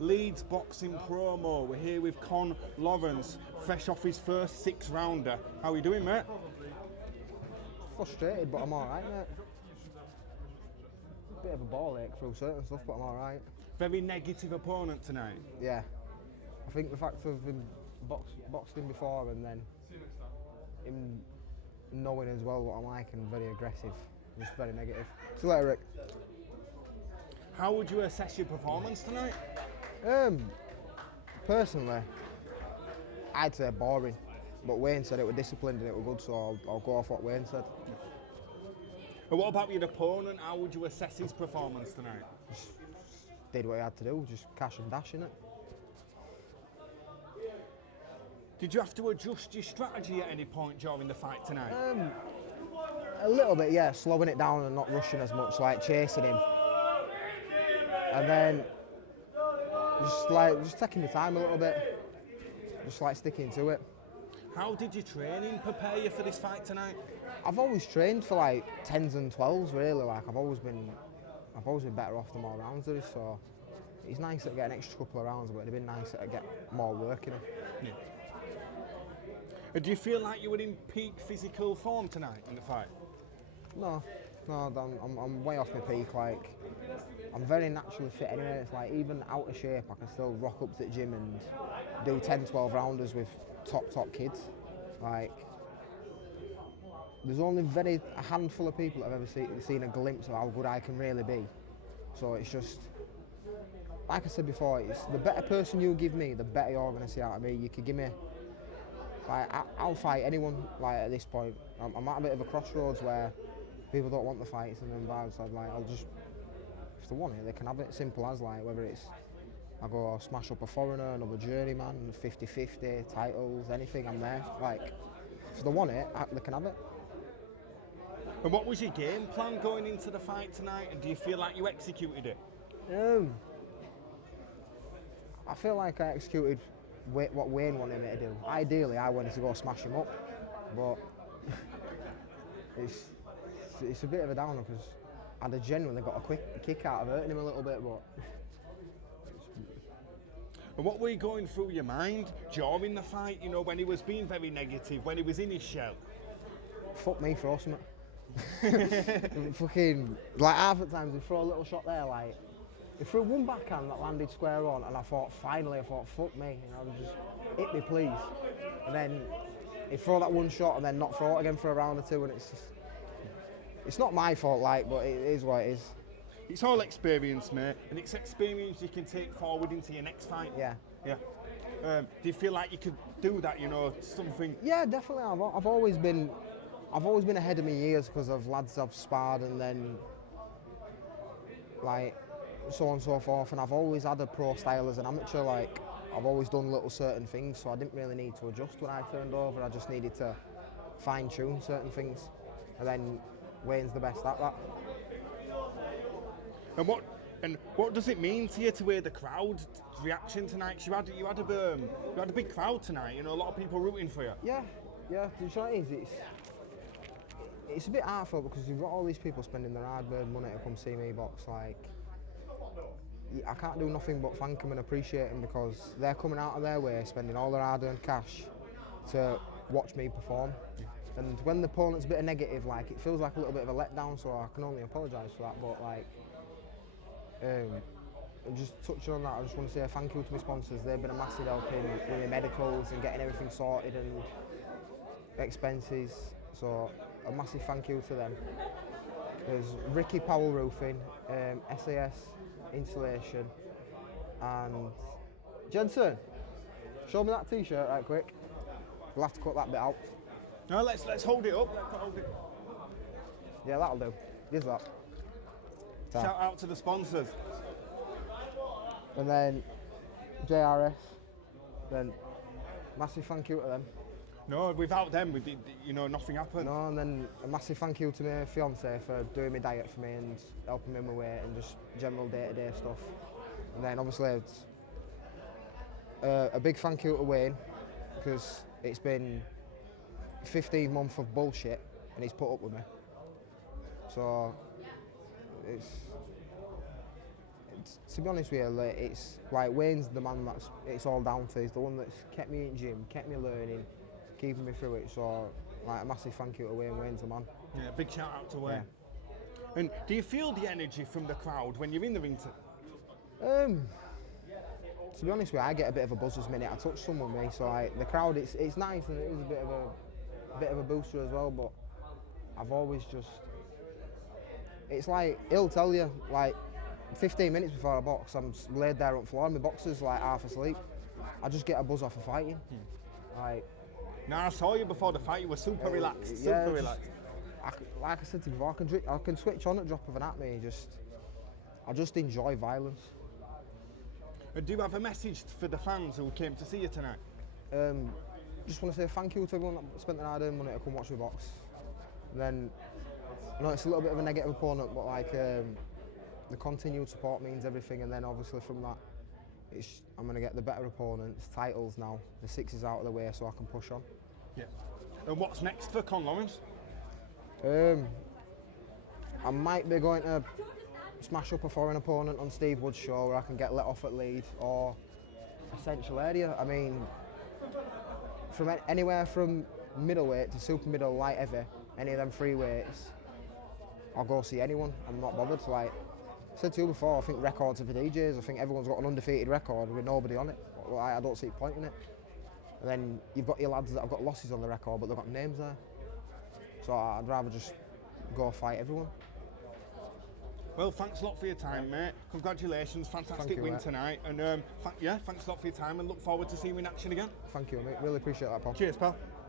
Leeds boxing promo. We're here with Con Lawrence, fresh off his first 6-rounder. How are you doing, mate? Frustrated, but I'm alright, mate. Bit of a ball ache through certain stuff, but I'm alright. Very negative opponent tonight. Yeah. I think the fact of him boxed him before and then him knowing as well what I'm like and very aggressive, just very negative. See you later, Rick. How would you assess your performance tonight? Personally, I'd say boring, but Wayne said it was disciplined and it was good, so I'll go off what Wayne said. And what about your opponent? How would you assess his performance tonight? Did what he had to do, just cash and dash in it. Did you have to adjust your strategy at any point during the fight tonight? A little bit, yeah, slowing it down and not rushing as much, like chasing him. And then just taking the time a little bit, just like sticking to it. How did your training prepare you for this fight tonight? I've always trained for like 10s and 12s really, like I've always been better off the more rounds there is, so it's nice to get an extra couple of rounds, but it'd have been nice to get more work in them. Yeah. Do you feel like you were in peak physical form tonight in the fight? No, I'm way off my peak. Like, I'm very naturally fit anyway. It's like even out of shape, I can still rock up to the gym and do 10, 12 rounders with top kids. Like, there's only a handful of people that have ever seen a glimpse of how good I can really be. So it's just, like I said before, it's the better person you give me, the better you're going to see out of me. You could give me, like, I'll fight anyone. Like at this point, I'm at a bit of a crossroads where people don't want the fights and then vibes. So I'll just, if they want it, they can have it. Simple as, like, whether it's I go smash up a foreigner, another journeyman, 50-50, titles, anything, I'm there. Like, if they want it, they can have it. And what was your game plan going into the fight tonight, and do you feel like you executed it? I feel like I executed what Wayne wanted me to do. Ideally, I wanted to go smash him up, but it's a bit of a downer because I'd have genuinely got a quick kick out of hurting him a little bit, but... And what were you going through your mind during the fight, you know, when he was being very negative, when he was in his shell? Fuck me, throw something. Fucking, like half the times he throw a little shot there, like, he threw one backhand that landed square on, and I thought, fuck me, you know, just hit me please. And then he throw that one shot and then not throw it again for a round or two, and it's not my fault, like, but it is what it is. It's all experience, mate, and it's experience you can take forward into your next fight. Yeah. Yeah. Do you feel like you could do that, you know, something? Yeah, definitely. I've always been ahead of my years because of lads I've sparred and then, like, so on and so forth, and I've always had a pro style as an amateur. Like, I've always done little certain things, so I didn't really need to adjust when I turned over. I just needed to fine tune certain things, and then Wayne's the best at that. And what does it mean to you to hear the crowd reaction tonight? You had a big crowd tonight. You know, a lot of people rooting for you. Yeah. Do you know what it is? It's a bit artful because you've got all these people spending their hard-earned money to come see me box. Like, I can't do nothing but thank them and appreciate them because they're coming out of their way, spending all their hard-earned cash to watch me perform. And when the opponent's a bit of negative, like, it feels like a little bit of a letdown. So I can only apologise for that. But like. Just touching on that, I just want to say a thank you to my sponsors. They've been a massive help in with my medicals and getting everything sorted and expenses. So a massive thank you to them. There's Ricky Powell Roofing, SAS Insulation, and Jensen. Show me that T-shirt right quick. We'll have to cut that bit out. No, let's hold it up. Let's hold it. Yeah, that'll do. Here's that. Shout out to the sponsors. And then JRS, then massive thank you to them. No, without them, nothing happened. No, and then a massive thank you to my fiance for doing my diet for me and helping me with my weight and just general day-to-day stuff. And then obviously it's a big thank you to Wayne because it's been 15 months of bullshit and he's put up with me. So to be honest with you, like, it's like Wayne's the man that's it's all down to. He's the one that's kept me in gym, kept me learning, keeping me through it. So, like, a massive thank you to Wayne. Wayne's the man. Yeah, big shout out to Wayne. And do you feel the energy from the crowd when you're in the ring? To be honest with you, I get a bit of a buzz this minute I touch someone with me. So, like, the crowd, it's nice and it is a bit of a booster as well. But I've always just, it's like he'll tell you, like, 15 minutes before I box, I'm laid there on the floor, my boxer's like half asleep. I just get a buzz off of fighting. Like, now I saw you before the fight, you were super relaxed, yeah, super relaxed. Like I said to you before, I can switch on at drop of an hat, me. I just enjoy violence. And do you have a message for the fans who came to see you tonight? Just want to say thank you to everyone that spent the hard-earned money to come watch me box. And then, I know it's a little bit of a negative opponent, but like, the continued support means everything. And then obviously from that, I'm going to get the better opponents, titles now. The 6 is out of the way, so I can push on. Yeah. And what's next for Con Lawrence? I might be going to smash up a foreign opponent on Steve Wood's show where I can get let off at lead, or a central area. I mean, from anywhere from middleweight to super middle, light heavy, any of them 3 weights, I'll go see anyone. I'm not bothered. Like I said to you before, I think records are for DJs. I think everyone's got an undefeated record with nobody on it. I don't see a point in it. And then you've got your lads that have got losses on the record, but they've got names there. So I'd rather just go fight everyone. Well, thanks a lot for your time, mate. Congratulations, fantastic win tonight. And thanks a lot for your time and look forward to seeing you in action again. Thank you, mate. Really appreciate that, Paul. Cheers, pal.